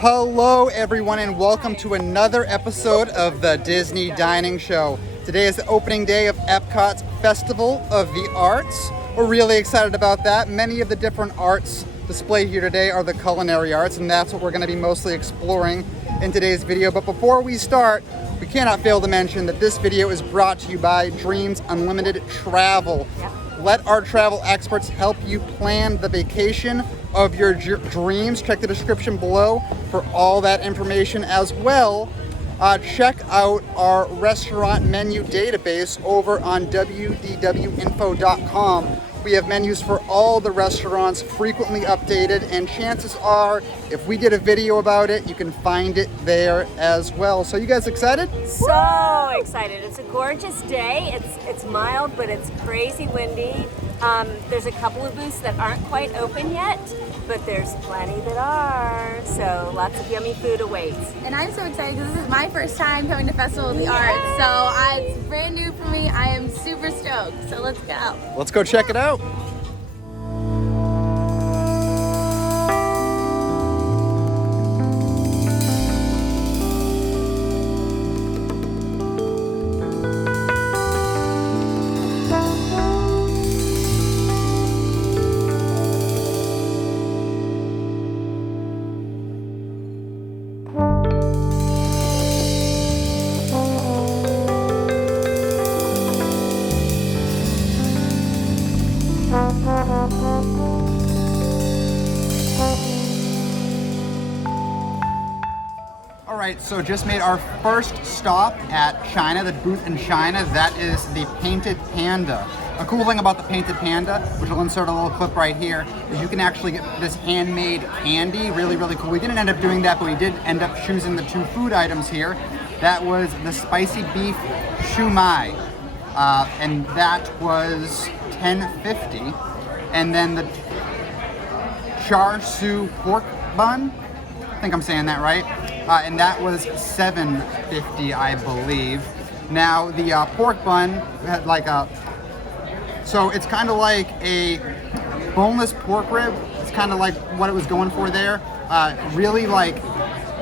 Hello everyone and welcome to another episode of the Disney Dining Show. Today is the opening day of Epcot's Festival of the Arts. We're really excited about that. Many of the different arts displayed here today are the culinary arts, and that's what we're going to be mostly exploring in today's video. But before we start, we cannot fail to mention that this video is brought to you by Dreams Unlimited Travel. Yep. Let our travel experts help you plan the vacation of your dreams. Check the description below for all that information as well. Check out our restaurant menu database over on wdwinfo.com. We have menus for all the restaurants, frequently updated, and chances are, if we did a video about it, you can find it there as well. So you guys excited? So excited. It's a gorgeous day. It's mild, but it's crazy windy. There's a couple of booths that aren't quite open yet, but there's plenty that are. So lots of yummy food awaits. And I'm so excited because this is my first time coming to Festival of the Arts. So it's brand new for me. I am super stoked. So let's go. Let's go check it out. Alright, so just made our first stop at China, the booth in China. That is the Painted Panda. A cool thing about the Painted Panda, which I'll insert a little clip right here, is you can actually get this handmade candy. Really, really cool. We didn't end up doing that, but we did end up choosing the two food items here. That was the spicy beef shumai, and that was $10.50. And then the char siu pork bun, I think I'm saying that right, and that was $7.50, I believe. Now the pork bun had like so it's kind of like a boneless pork rib. It's kind of like what it was going for there. Really like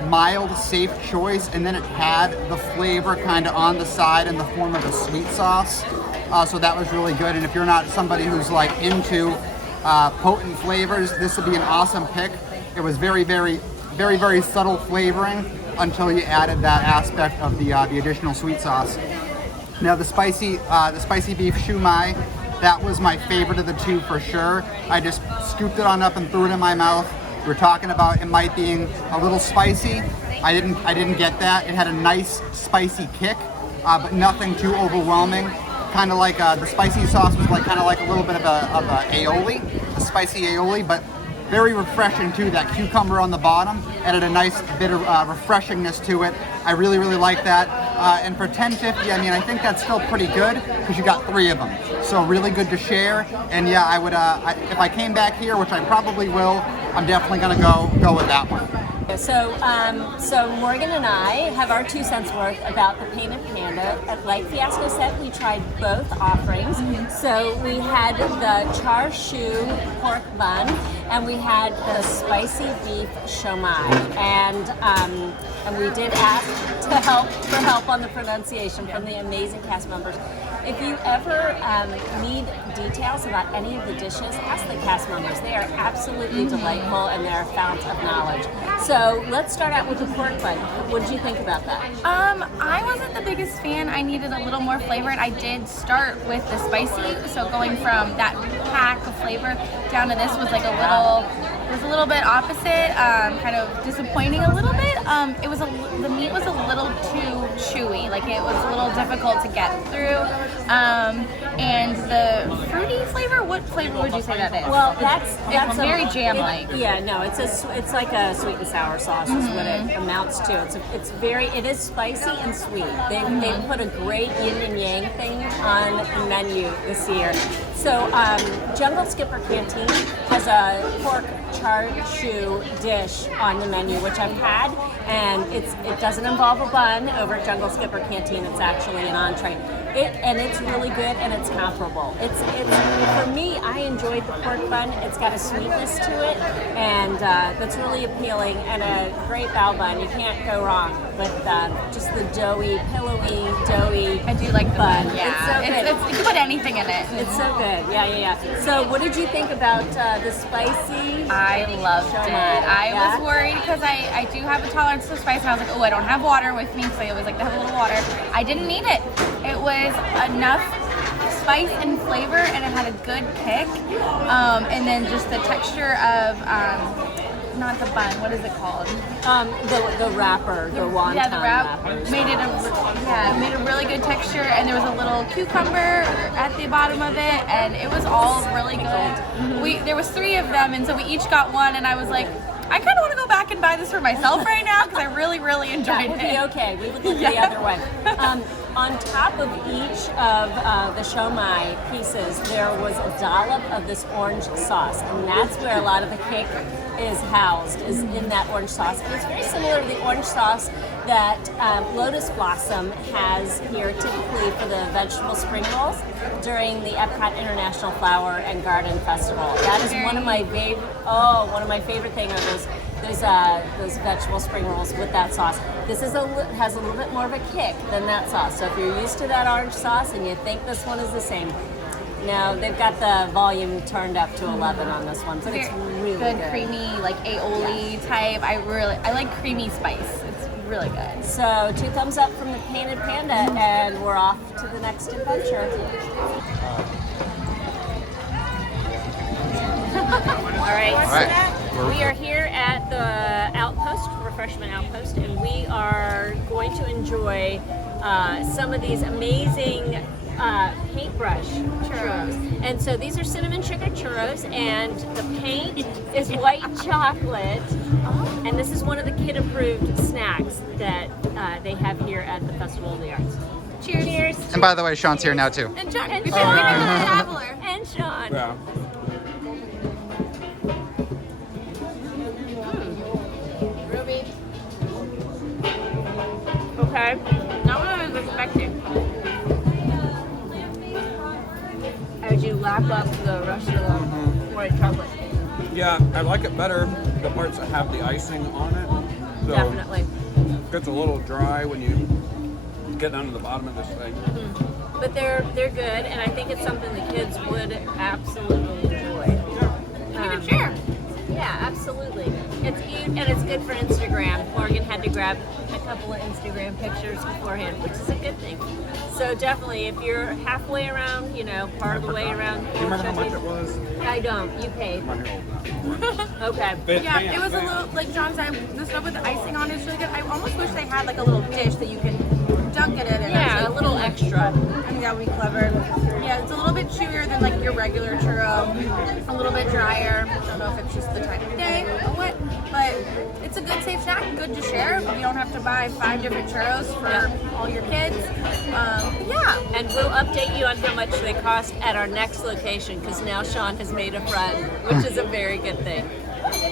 mild, safe choice, and then it had the flavor kind of on the side in the form of a sweet sauce. So that was really good. And if you're not somebody who's like into potent flavors, this would be an awesome pick. It was very, very subtle flavoring until you added that aspect of the additional sweet sauce. Now the spicy beef shumai, that was my favorite of the two for sure. I just scooped it on up and threw it in my mouth. We were talking about it might being a little spicy. I didn't get that. It had a nice spicy kick, but nothing too overwhelming. Kind of like the spicy sauce was like kind of like a little bit of a aioli, a spicy aioli, but very refreshing too. That cucumber on the bottom added a nice bit of refreshingness to it. I really like that. And for $10.50, I mean, I think that's still pretty good because you got 3 of them. So really good to share. And yeah, I would if I came back here, which I probably will, I'm definitely gonna go with that one. So Morgan and I have our 2 cents worth about the Painted Panda. Like Fiasco said, we tried both offerings. So we had the char siu pork bun, and we had the spicy beef shumai. And we did ask for help on the pronunciation from the amazing cast members. If you ever need details about any of the dishes, ask the cast members. They are absolutely delightful, and they're a fount of knowledge. So let's start out with the pork bun. What did you think about that? I wasn't the biggest fan. I needed a little more flavor, and I did start with the spicy. So going from that pack of flavor down to this was like a little bit opposite. Kind of disappointing a little bit. The meat was a little too chewy. Like it was a little difficult to get through. And the fruity flavor, what flavor would you say that is? Well, that's very jam-like. It's like a sweet and sour sauce is what it amounts to. It is spicy and sweet. They put a great yin and yang thing on the menu this year. So Jungle Skipper Canteen has a pork char siu dish on the menu, which I've had, and it doesn't involve a bun over at Jungle Skipper Canteen. It's actually an entree. And it's really good, and it's comparable. It's for me, I enjoyed the pork bun. It's got a sweetness to it, and that's really appealing, and a great bao bun. You can't go wrong with just the doughy, doughy. I do like the bun. It's Yeah, so good. you can put anything in it. It's so good. Yeah. So what did you think about the spicy? I loved it. I Yeah? was worried because I do have a tolerance to spice, and I was like, oh, I don't have water with me, so I was like, to have a little water. I didn't need it. It was enough spice and flavor, and it had a good kick. And then just the texture of not the bun. What is it called? The wrapper, the wonton Yeah, the wrap wrappers. made it made a really good texture, and there was a little cucumber at the bottom of it, and it was all really good. There was 3 of them, and so we each got one, and I was like, I kind of want to go back and buy this for myself right now because I really, really enjoyed That would it. be okay. We would look the other way. On top of each of the shumai pieces, there was a dollop of this orange sauce, and that's where a lot of the cake is housed, is in that orange sauce. And it's very similar to the orange sauce that Lotus Blossom has here typically for the vegetable spring rolls during the Epcot International Flower and Garden Festival. That is one of my favorite things are those vegetable spring rolls with that sauce. This has a little bit more of a kick than that sauce. So if you're used to that orange sauce and you think this one is the same, no, they've got the volume turned up to 11 on this one, but it's really good. Creamy, like aioli type. I like creamy spice. It's really good. So 2 thumbs up from the Painted Panda, and we're off to the next adventure. All right. We are here at the Outpost, Refreshment Outpost, and we are going to enjoy some of these amazing paintbrush churros. And so these are cinnamon sugar churros, and the paint is white chocolate. And this is one of the kid-approved snacks that they have here at the Festival of the Arts. Cheers. And by the way, Sean's here now too. And John, And you're Sean. a traveler. And Sean. Yeah. Ruby. Okay. Not what I was expecting. As you lap up the rest of the white chocolate. Yeah, I like it better, the parts that have the icing on it. So Definitely. it gets a little dry when you get down to the bottom of this thing. But they're good, and I think it's something the kids would absolutely enjoy. You can share. Yeah, absolutely. It's cute and it's good for Instagram. Morgan had to grab a couple of Instagram pictures beforehand, which is a good thing. So definitely, if you're halfway around, part of the way around. Do you remember how much it was? I don't. You paid. I'm not here old enough. Okay. Yeah, it was a little, like John said, the stuff with the icing on it is really good. I almost wish they had like a little dish that you can dunk it in. And Yeah, actually a little extra. I think that would be clever. Yeah, it's a little bit chewier than like your regular churro. A little bit drier. I don't know if it's just the time of day or what, but it's a good safe snack, good to share. You don't have to buy 5 different churros for all your kids. Yeah. And we'll update you on how much they cost at our next location, because now Sean has made a friend, which is a very good thing.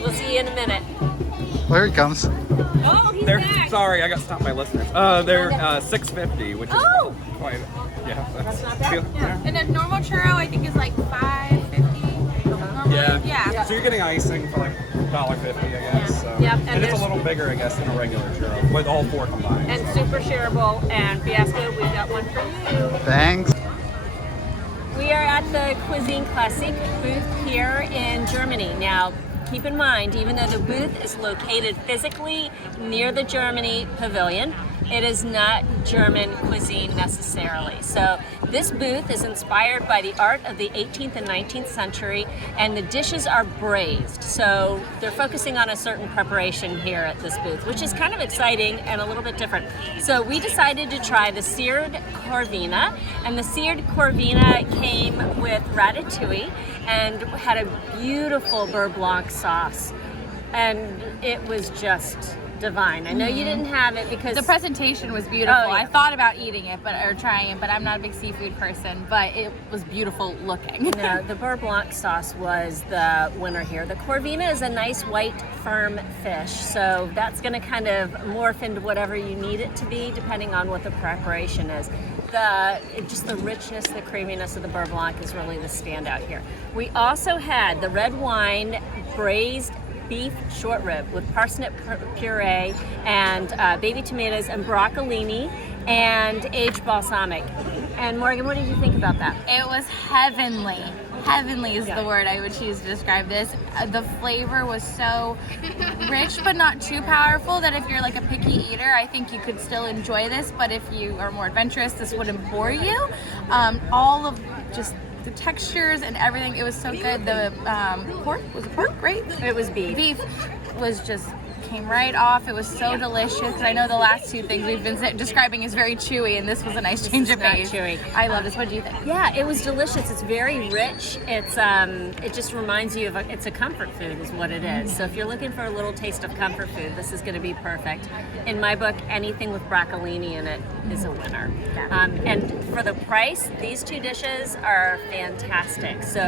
We'll see you in a minute. Well, here he comes. Oh, he's They're back. sorry, I got stopped by listeners. They're $6.50, which is Oh! quite. Yeah, That's not bad. Yeah. And a normal churro I think is like $5.50. Normally. Yeah. So you're getting icing for like $1.50, I guess. So. Yep, and And it's a there's- little bigger, I guess, than a regular churro with all 4 combined. And super shareable. And Fiasco, we've got one for you. Thanks. We are at the Cuisine Classique booth here in Germany. Now, keep in mind, even though the booth is located physically near the Germany Pavilion, it is not German cuisine necessarily. So this booth is inspired by the art of the 18th and 19th century, and the dishes are braised. So they're focusing on a certain preparation here at this booth, which is kind of exciting and a little bit different. So we decided to try the Seared Corvina, and the Seared Corvina came with Ratatouille and had a beautiful beurre blanc sauce. And it was just divine. I know you didn't have it because The presentation was beautiful. Oh, yeah. I thought about eating it, or trying it, but I'm not a big seafood person. But it was beautiful looking. no, the beurre blanc sauce was the winner here. The Corvina is a nice white, firm fish, so that's going to kind of morph into whatever you need it to be, depending on what the preparation is. just the richness, the creaminess of the beurre blanc is really the standout here. We also had the red wine braised beef short rib with parsnip puree and baby tomatoes and broccolini and aged balsamic. And Morgan, what did you think about that? It was heavenly. Heavenly is the word I would choose to describe this. The flavor was so rich but not too powerful that if you're like a picky eater, I think you could still enjoy this, but if you are more adventurous, this wouldn't bore you. All of just the textures and everything, it was so good. The pork, was it pork? Right? It was beef. Beef was just came right off. It was so delicious. I know the last two things we've been describing is very chewy, and this was a nice change of pace. Chewy. I love this. What do you think? Yeah, it was delicious. It's very rich. It's it just reminds you of it's a comfort food is what it is. So if you're looking for a little taste of comfort food, this is going to be perfect. In my book, anything with broccolini in it is a winner. And for the price, these two dishes are fantastic. So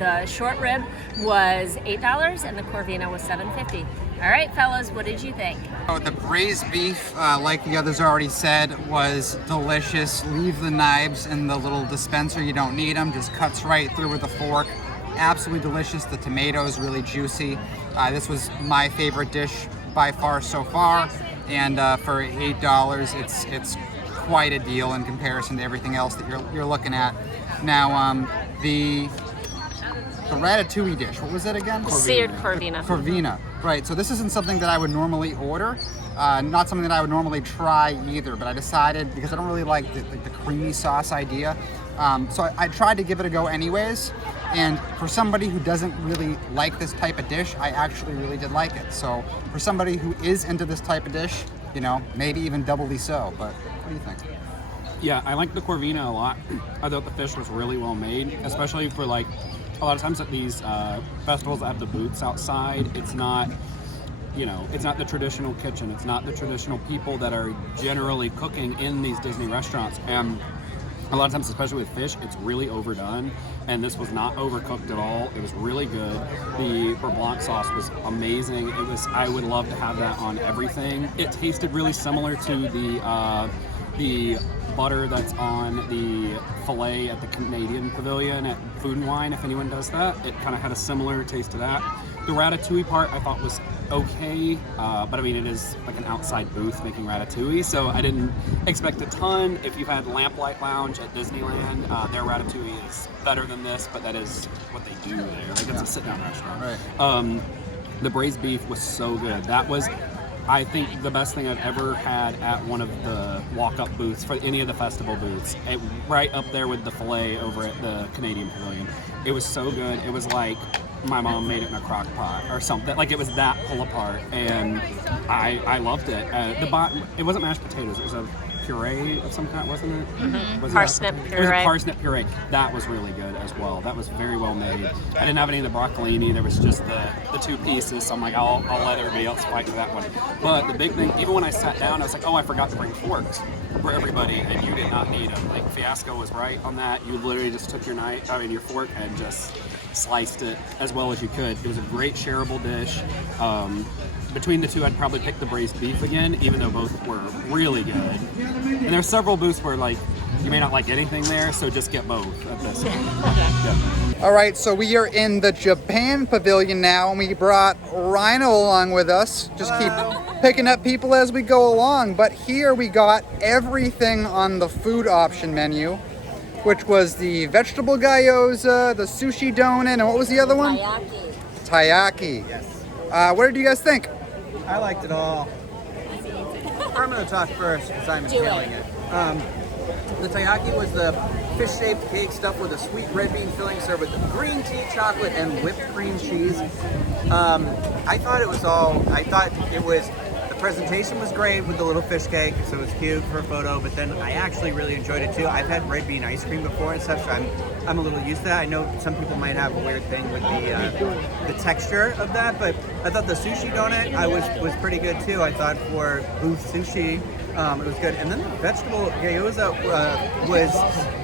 the short rib was $8 and the Corvina was $7.50. All right, fellas, what did you think? Oh, the braised beef, like the others already said, was delicious. Leave the knives in the little dispenser. You don't need them. Just cuts right through with a fork. Absolutely delicious. The tomatoes really juicy. This was my favorite dish by far so far. And for $8, it's quite a deal in comparison to everything else that you're looking at. Now, the Ratatouille dish, what was it again? Seared Corvina. Corvina, right. So this isn't something that I would normally order. Not something that I would normally try either, but I decided, because I don't really like the creamy sauce idea, so I tried to give it a go anyways. And for somebody who doesn't really like this type of dish, I actually really did like it. So for somebody who is into this type of dish, you know, maybe even doubly so. But what do you think? Yeah, I like the Corvina a lot. I thought the fish was really well made, especially for like a lot of times at these festivals that have the booths outside. It's not, you know, it's not the traditional kitchen. It's not the traditional people that are generally cooking in these Disney restaurants. And a lot of times, especially with fish, it's really overdone. And this was not overcooked at all. It was really good. The beurre blanc sauce was amazing. It was. I would love to have that on everything. It tasted really similar to the butter that's on the filet at the Canadian Pavilion at Food and Wine, if anyone does that. It kind of had a similar taste to that. The ratatouille part I thought was okay, but I mean, it is like an outside booth making ratatouille, so I didn't expect a ton. If you've had Lamplight Lounge at Disneyland, their ratatouille is better than this, but that is what they do there. Like, it's a sit-down restaurant. Right. The braised beef was so good. That was, I think, the best thing I've ever had at one of the walk-up booths for any of the festival booths. Right up there with the filet over at the Canadian Pavilion. It was so good. It was like my mom made it in a crock pot or something. Like, it was that pull apart, and I loved it. It wasn't mashed potatoes. It was a puree of some kind, wasn't it? Mm-hmm. Was Parsnip it puree. was a parsnip puree. That was really good as well. That was very well made. I didn't have any of the broccolini. There was just the two pieces. So I'm like, I'll let everybody else fight for that one. But the big thing, even when I sat down, I was like, oh, I forgot to bring forks for everybody, and you did not need them. Like, Fiasco was right on that. You literally just took your your fork and just sliced it as well as you could. It was a great shareable dish. Between the two, I'd probably pick the braised beef again, even though both were really good. And there's several booths where, like, you may not like anything there, so just get both at this one. Yeah. All right, so we are in the Japan Pavilion now, and we brought Rhino along with us. Just keep picking up people as we go along. But here we got everything on the food option menu, which was the vegetable gyoza, the sushi donut, and what was the other one? Taiyaki. Yes. What did you guys think? I liked it all. I'm going to talk first because I'm inhaling it. The taiyaki was the fish-shaped cake stuffed with a sweet red bean filling served with green tea, chocolate, and whipped cream cheese. I thought the presentation was great with the little fish cake, so it was cute for a photo, but then I actually really enjoyed it too. I've had red bean ice cream before and stuff, so I'm a little used to that. I know some people might have a weird thing with the texture of that, but I thought the sushi donut was pretty good too. I thought for booth sushi, it was good. And then the vegetable gyoza was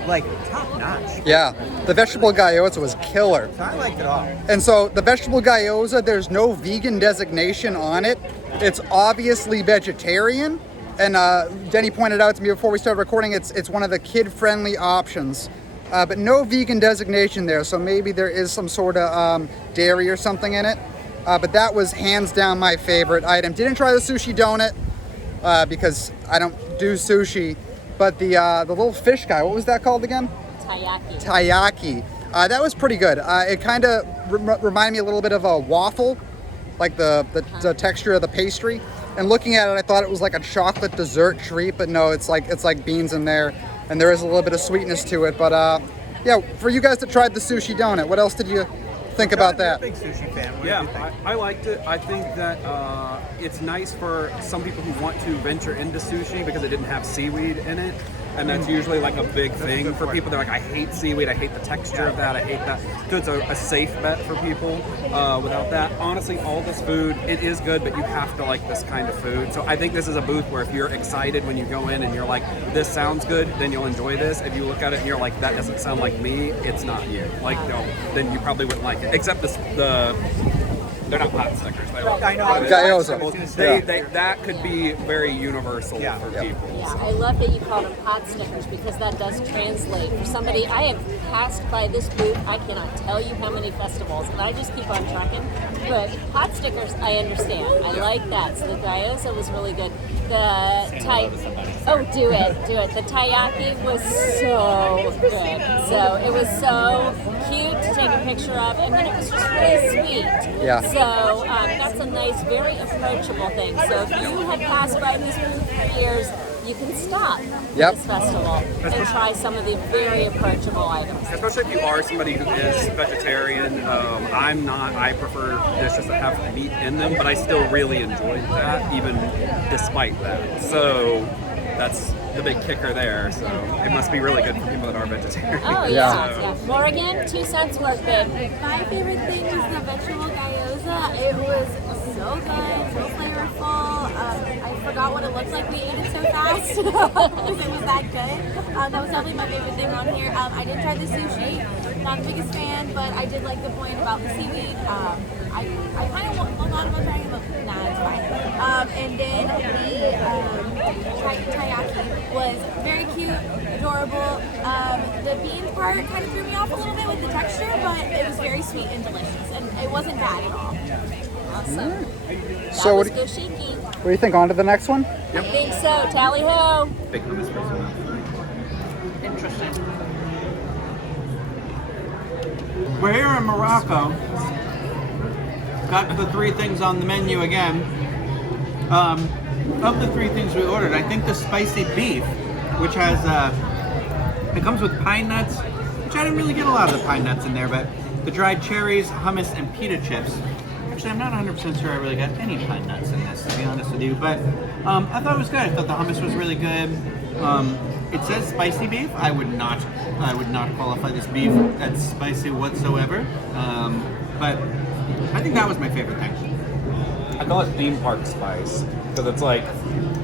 like top notch. Yeah, the vegetable gyoza was killer. So I liked it all. And so the vegetable gyoza, there's no vegan designation on it. It's obviously vegetarian, and Denny pointed out to me before we started recording, it's one of the kid-friendly options. But no vegan designation there, so maybe there is some sort of dairy or something in it. But that was hands down my favorite item. Didn't try the sushi donut because I don't do sushi. But the little fish guy, what was that called again? Taiyaki. Taiyaki. That was pretty good. It kind of reminded me a little bit of a waffle, like the texture of the pastry. And looking at it, I thought it was like a chocolate dessert treat, but no, it's like beans in there, and there is a little bit of sweetness to it. But yeah, for you guys that tried the sushi donut, what else did you think about that? I'm a big sushi fan. What did you Yeah, think? I liked it. I think that it's nice for some people who want to venture into sushi because it didn't have seaweed in it. And that's usually like a big thing for people. They're like, I hate seaweed, I hate the texture of that, I hate that. So it's a safe bet for people without that. Honestly, all this food, it is good, but you have to like this kind of food. So I think this is a booth where if you're excited when you go in and you're like, this sounds good, then you'll enjoy this. If you look at it and you're like, that doesn't sound like me, it's not you. Like, no, then you probably wouldn't like it. Except they're not pot stickers. I know. Gyoza. That could be very universal for people. Yeah, I love that you call them pot stickers because that does translate. For somebody, I have passed by this booth, I cannot tell you how many festivals, and I just keep on trucking. But pot stickers, I understand. I like that. So the gyoza was really good. Do it. The taiyaki was so good. So it was so cute to take a picture of, and then it was just really sweet. Yeah. So that's a nice, very approachable thing. So if you have passed by this booth for years, you can stop Yep. this festival and try some of the very approachable items. Especially if you are somebody who is vegetarian. I'm not. I prefer dishes that have meat in them, but I still really enjoyed that, even despite that. So that's the big kicker there. So it must be really good for people that are vegetarian. Oh, Yeah. yeah. Morgan, 2 cents worth, babe. My favorite thing was the vegetable gyoza. It was so good, so flavorful. I forgot what it looked like. We ate it so fast because it was that good. That was definitely my favorite thing on here. I did try the sushi. Not the biggest fan, but I did like the point about the seaweed. I kind of want a lot about trying it, but nah, it's fine. And then the taiyaki was very cute, adorable. The bean part kind of threw me off a little bit with the texture, but it was very sweet and delicious, and it wasn't bad at all. Awesome. So That what was Goshiki. do you think? On to the next one? I think so. Tally ho. Big hummus person. Interesting. We're here in Morocco. Got the 3 things on the menu again. Of the 3 things we ordered, I think the spicy beef, which has, it comes with pine nuts, which I didn't really get a lot of the pine nuts in there, but the dried cherries, hummus, and pita chips. Actually, I'm not 100% sure I really got any pine nuts in this, to be honest with you, but I thought it was good. I thought the hummus was really good. It says spicy beef. I would not qualify this beef as spicy whatsoever. But I think that was my favorite thing. I call it theme park spice because it's like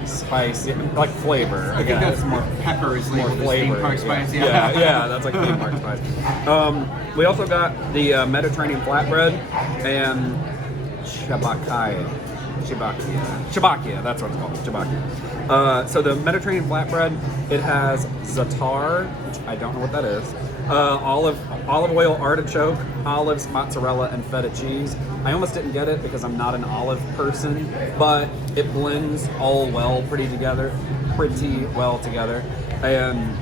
spice, like flavor. I think that's more pepper is more labeled as flavor. theme park spice. Yeah, that's like theme park spice. We also got the Mediterranean flatbread and Shabakia, that's what it's called, Shabakia. So the Mediterranean flatbread, it has za'atar, which I don't know what that is, olive oil artichoke, olives, mozzarella, and feta cheese. I almost didn't get it because I'm not an olive person, but it blends all pretty well together, and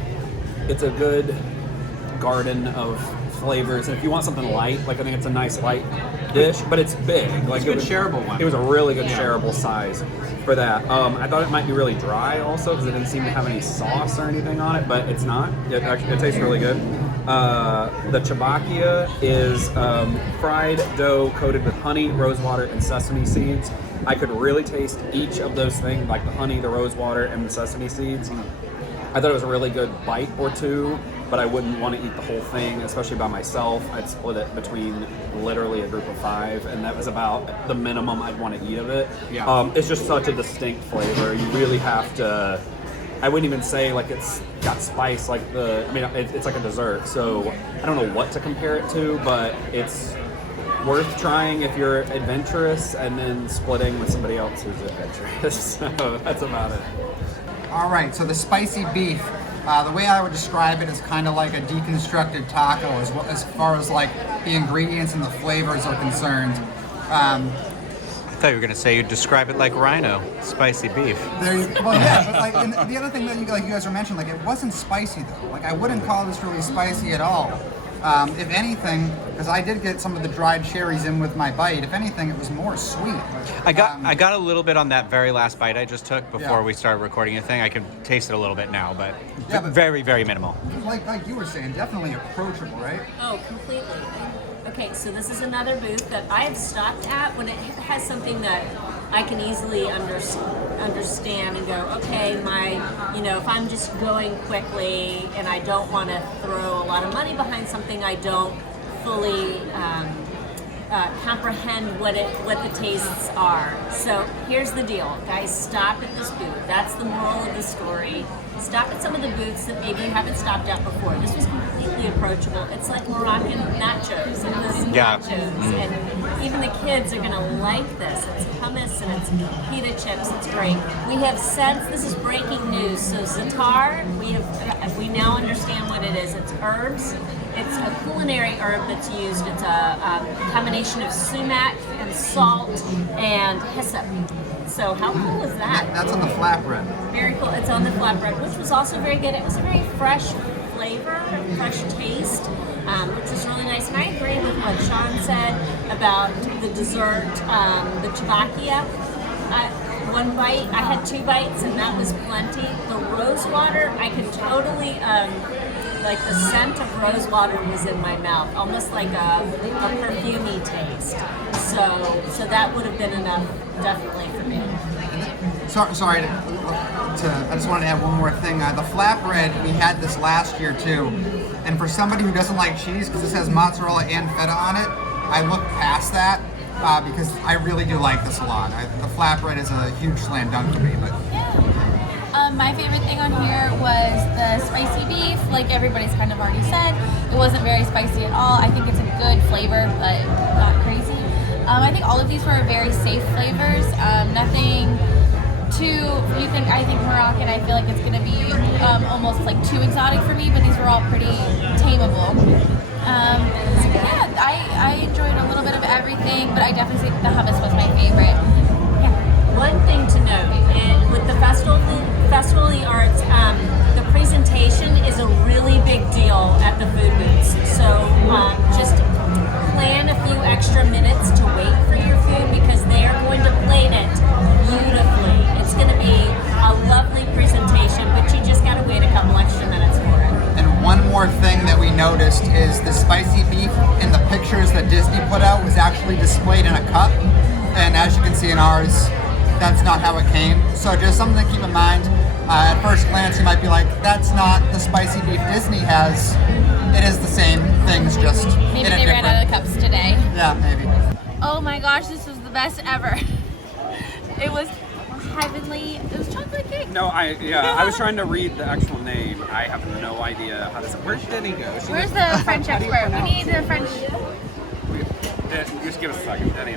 it's a good garden of flavors. And if you want something light, like I think it's a nice light dish, but it's big. Like It's a good shareable one. It was a really good shareable size for that. I thought it might be really dry also because it didn't seem to have any sauce or anything on it, but it's not. It tastes really good. The chabakia is fried dough coated with honey, rosewater, and sesame seeds. I could really taste each of those things, like the honey, the rosewater, and the sesame seeds. I thought it was a really good bite or two, but I wouldn't want to eat the whole thing, especially by myself. I'd split it between literally a group of 5, and that was about the minimum I'd want to eat of it. Yeah. It's just such a distinct flavor. You really have to, I wouldn't even say like it's got spice like it's like a dessert, so I don't know what to compare it to, but it's worth trying if you're adventurous, and then splitting with somebody else who's adventurous. So that's about it. All right, so the spicy beef, the way I would describe it is kind of like a deconstructed taco as far as like the ingredients and the flavors are concerned. I thought you were going to say you'd describe it like rhino, spicy beef. Well, yeah, but like and the other thing that you guys were mentioning, like it wasn't spicy though. Like I wouldn't call this really spicy at all. If anything, because I did get some of the dried cherries in with my bite. If anything, it was more sweet. I got a little bit on that very last bite I just took before Yeah. we started recording a thing. I can taste it a little bit now, but, Yeah, but- very, very minimal. Like you were saying, definitely approachable, right? Oh, completely. Okay, so this is another booth that I have stopped at when it has something that I can easily understand and go, okay, if I'm just going quickly and I don't want to throw a lot of money behind something I don't fully comprehend what the tastes are. So here's the deal, guys, stop at this booth. That's the moral of the story. Stop at some of the booths that maybe you haven't stopped at before. This was completely approachable. It's like Moroccan nachos. It was nachos. And even the kids are gonna like this. It's hummus and it's pita chips. It's great. We have since, this is breaking news, so za'atar, we now understand what it is. It's herbs. It's a culinary herb that's used. It's a combination of sumac and salt and hyssop. So how cool is that? That's on the flatbread. Very cool. It's on the flatbread, which was also very good. It was a very fresh flavor, fresh taste, which was really nice. And I agree with what Sean said about the dessert, the tabakia. One bite, I had 2 bites, and that was plenty. The rose water, I could totally, like the scent of rose water was in my mouth, almost like a perfumey taste. So that would have been enough, definitely for me. Sorry, I just wanted to add one more thing. The flatbread, we had this last year too. And for somebody who doesn't like cheese, because this has mozzarella and feta on it, I look past that because I really do like this a lot. The flatbread is a huge slam dunk for me. But My favorite thing on here was the spicy beef. Like everybody's kind of already said, it wasn't very spicy at all. I think it's a good flavor, but not crazy. I think all of these were very safe flavors. Nothing too, I think Moroccan, I feel like it's going to be almost like too exotic for me, but these were all pretty tameable. I enjoyed a little bit of everything, but I definitely think the hummus was my favorite. One thing to note, with the Festival of the Arts, the presentation is a really big deal at the food booths. So just plan a few extra minutes to wait for your food because they are going to plate it beautifully. It's going to be a lovely presentation, but you just got to wait a couple extra minutes for it. And one more thing that we noticed is the spicy beef in the pictures that Disney put out was actually displayed in a cup. And as you can see in ours, that's not how it came. So just something to keep in mind. At first glance, you might be like, that's not the spicy beef Disney has. It is the same things, just Maybe in a they ran out of the cups today. Yeah, maybe. Oh my gosh, this was the best ever. It was heavenly. It was chocolate cake. No, I was trying to read the actual name. I have no idea how to say. Where's Denny go? Where's the French expert? We need the French. Just give us a second, Denny.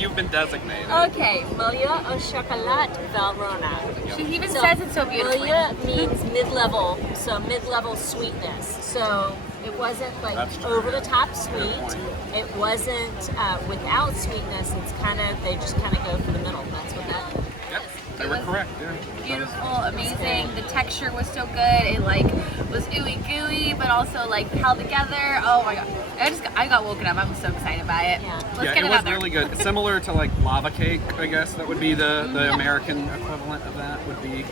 You've been designated. Okay, milieu au chocolat Valrhona. She even says it so beautifully. Milieu means mid-level, so mid-level sweetness. So it wasn't like That's true. over-the-top sweet. Good point. It wasn't without sweetness. It's kind of, they just kind of go for the middle. That's what that is. Yep, they were correct. Yeah. Beautiful, amazing. The texture was so good. It like was ooey gooey, but also like held together. Oh my god! I got woken up. I'm so excited by it. Yeah. Let's Yeah, get it was another. really good. Similar to like lava cake, I guess that would be the American equivalent of that. Would be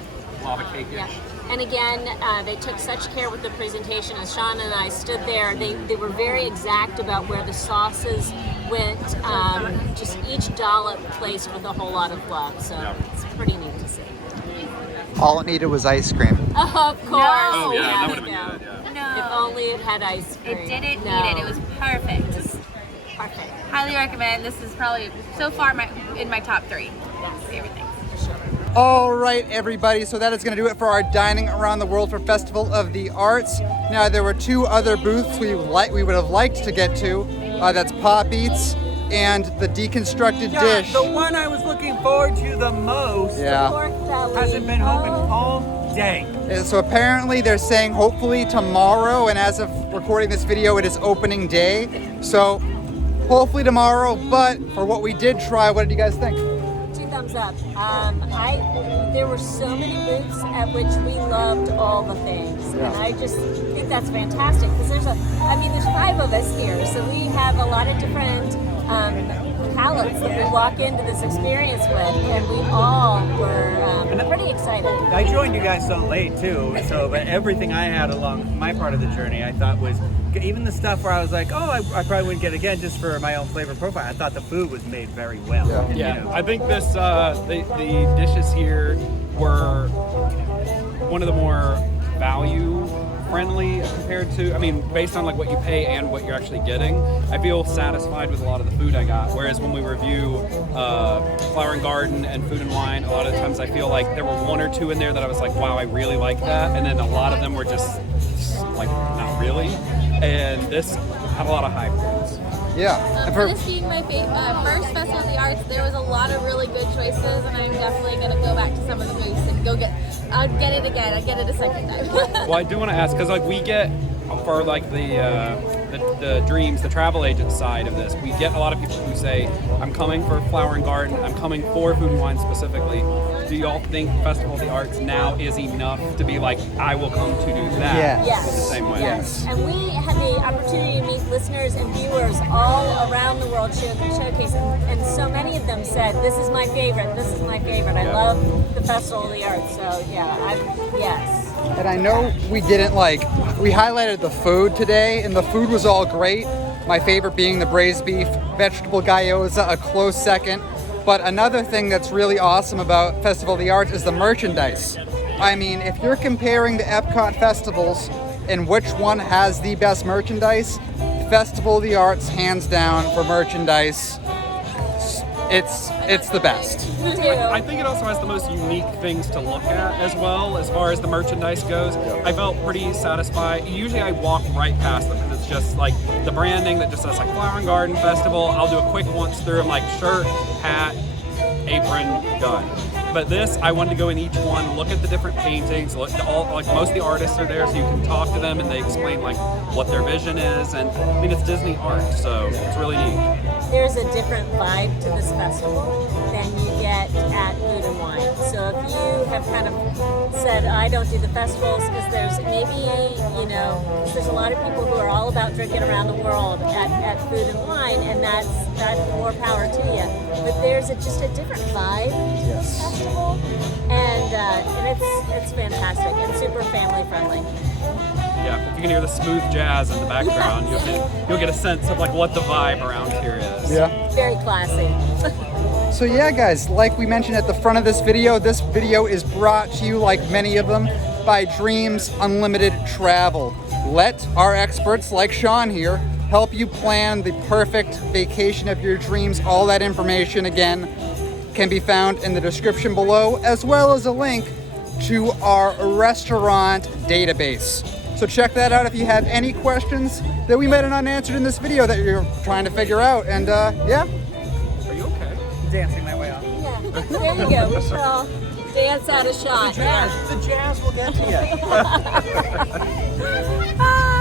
lava cake-ish. Yeah. And again, they took such care with the presentation. As Sean and I stood there, they were very exact about where the sauces went. Just each dollop placed with a whole lot of love. So Yeah. it's pretty neat to see. All it needed was ice cream. Oh, of course. Oh yeah, that would have been Yeah. good. Yeah. No, If only it had ice cream. it didn't No. need it. It was perfect. Perfect. Highly recommend. This is probably so far in my top 3 favorite things. For sure. All right, everybody. So that is going to do it for our Dining Around the World for Festival of the Arts. Now, there were 2 other booths we would have liked to get to. That's Pop Eats and the Deconstructed Dish. The one I was looking forward to the most Pork belly. hasn't been open all day. So apparently they're saying hopefully tomorrow, and as of recording this video, it is opening day. So hopefully tomorrow, but for what we did try, what did you guys think? 2 thumbs up. There were so many booths at which we loved all the things, and I just think that's fantastic because there's 5 of us here, so we have a lot of different palettes that we walk into this experience with, and we all were pretty excited. I joined you guys so late too, but everything I had along my part of the journey, I thought was, even the stuff where I was like, oh, I probably wouldn't get again just for my own flavor profile. I thought the food was made very well. And, Yeah, I think this the dishes here were one of the more value friendly compared to, based on like what you pay and what you're actually getting. I feel satisfied with a lot of the food I got. Whereas when we review Flower and Garden and Food and Wine, a lot of the times I feel like there were 1 or 2 in there that I was like, wow, I really like that. And then a lot of them were just like, not really. And this had a lot of high points. Yeah. For this being my first Festival of the Arts, there was a lot of really good choices, and I'm definitely going to go back to some of the booths and I'll get it again. I'll get it a second time. Well, I do want to ask, because like we get, for like the dreams, the travel agent side of this, we get a lot of people who say, I'm coming for Flower and Garden, I'm coming for Food and Wine specifically. Do y'all think Festival of the Arts now is enough to be like, I will come to do that Yes. the same way? Yes. And we had the opportunity to meet listeners and viewers all around the World Showcase, and so many of them said, this is my favorite, this is my favorite. I love the Festival of the Arts, so yes. And I know we didn't we highlighted the food today, and the food was all great. My favorite being the braised beef, vegetable gyoza, a close second. But another thing that's really awesome about Festival of the Arts is the merchandise. I mean, if you're comparing the Epcot festivals and which one has the best merchandise, Festival of the Arts, hands down, for merchandise, it's the best. I think it also has the most unique things to look at as well, as far as the merchandise goes. I felt pretty satisfied. Usually I walk right past them because it's just like the branding that just says like Flower and Garden Festival. I'll do a quick once through. I'm like shirt, hat, apron, done. But this, I wanted to go in each one, look at the different paintings, look at all, like most of the artists are there, so you can talk to them and they explain like what their vision is. And I mean, it's Disney art, so it's really neat. There's a different vibe to this festival than you get at Food and Wine. So if you have kind of said, I don't do the festivals because there's maybe, there's a lot of people who are all about drinking around the world at Food and Wine, and that's more power to you. But there's just a different vibe to this festival, and it's fantastic and super family friendly. Yeah, if you can hear the smooth jazz in the background, you'll get a sense of like what the vibe around here is. Yeah. Very classy. So yeah, guys, like we mentioned at the front of this video is brought to you, like many of them, by Dreams Unlimited Travel. Let our experts, like Sean here, help you plan the perfect vacation of your dreams. All that information, again, can be found in the description below, as well as a link to our restaurant database. So check that out if you have any questions that we might have not answered in this video that you're trying to figure out. And yeah. Are you okay? Dancing my way off. Yeah, there you go. We shall dance out a shot. The jazz will get to you.